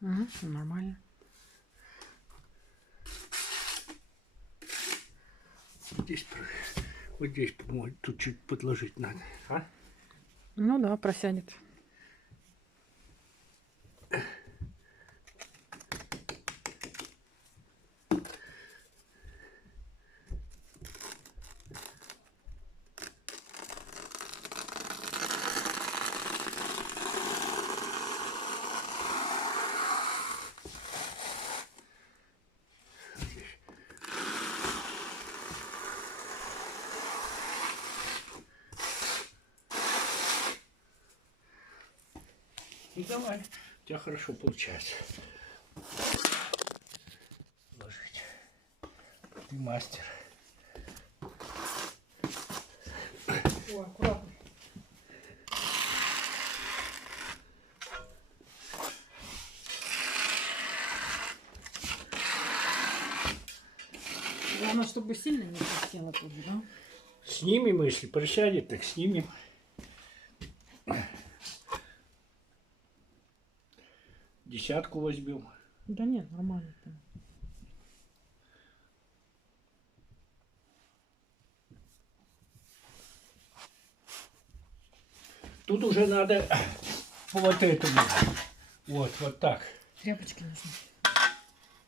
Угу, нормально. Вот здесь, по-моему, тут чуть подложить надо. А? Ну да, просядет. Ну давай, у тебя хорошо получается. Ложить. Ты мастер. О, аккуратно. Главное, чтобы сильно не присела тут, да? Снимем, если присядет, так снимем. Десятку возьмем. Да нет, нормально. Тут уже надо вот этому. Вот так. Тряпочки нужны.